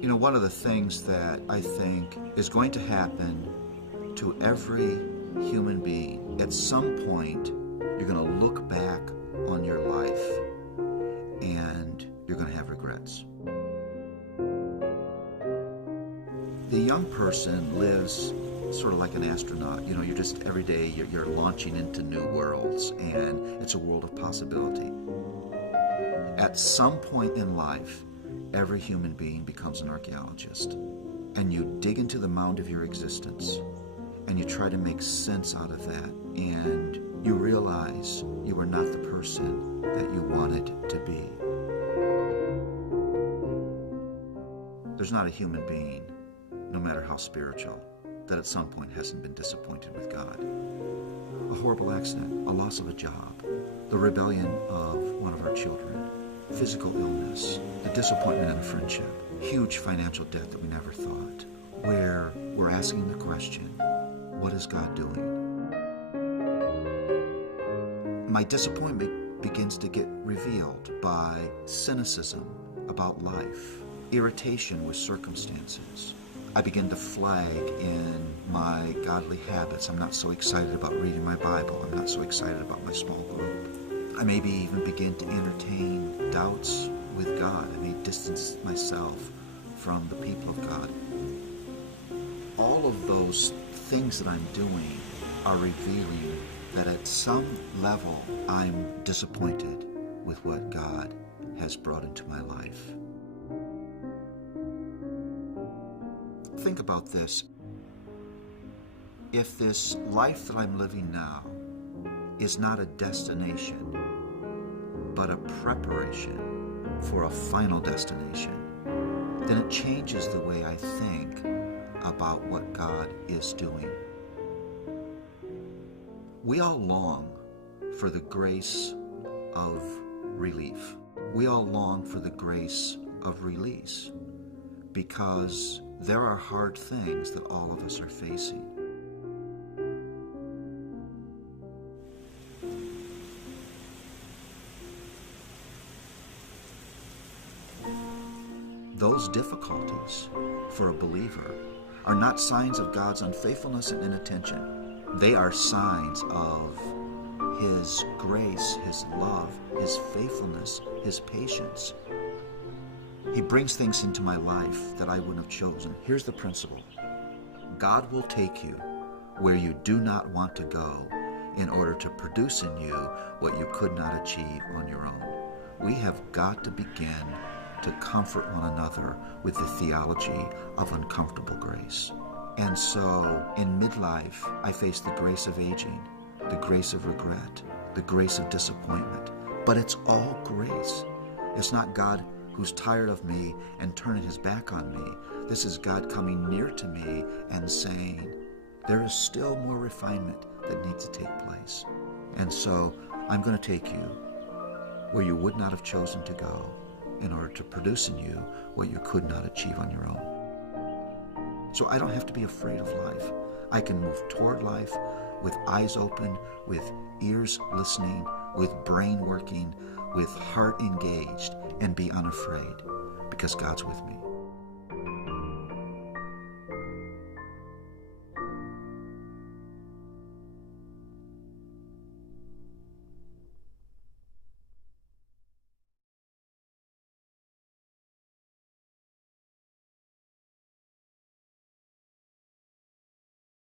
You know, one of the things that I think is going to happen to every human being, at some point, you're going to look back on your life and you're going to have regrets. The young person lives sort of like an astronaut. You know, you're just every day you're launching into new worlds, and it's a world of possibility. At some point in life, every human being becomes an archaeologist, and you dig into the mound of your existence and you try to make sense out of that, and you realize you are not the person that you wanted to be. There's not a human being, no matter how spiritual, that at some point hasn't been disappointed with God. A horrible accident, a loss of a job, the rebellion of one of our children, physical illness, the disappointment in a friendship, huge financial debt that we never thought, where we're asking the question, what is God doing? My disappointment begins to get revealed by cynicism about life, irritation with circumstances. I begin to flag in my godly habits. I'm not so excited about reading my Bible. I'm not so excited about my small group. I maybe even begin to entertain doubts with God. I may distance myself from the people of God. All of those things that I'm doing are revealing that at some level I'm disappointed with what God has brought into my life. Think about this. If this life that I'm living now is not a destination, but a preparation for a final destination, then it changes the way I think about what God is doing. We all long for the grace of relief. We all long for the grace of release, because there are hard things that all of us are facing. Those difficulties for a believer are not signs of God's unfaithfulness and inattention. They are signs of His grace, His love, His faithfulness, His patience. He brings things into my life that I wouldn't have chosen. Here's the principle. God will take you where you do not want to go in order to produce in you what you could not achieve on your own. We have got to begin to comfort one another with the theology of uncomfortable grace. And so in midlife, I face the grace of aging, the grace of regret, the grace of disappointment. But it's all grace. It's not God who's tired of me and turning His back on me. This is God coming near to me and saying, there is still more refinement that needs to take place. And so I'm going to take you where you would not have chosen to go in order to produce in you what you could not achieve on your own. So I don't have to be afraid of life. I can move toward life with eyes open, with ears listening, with brain working, with heart engaged, and be unafraid because God's with me.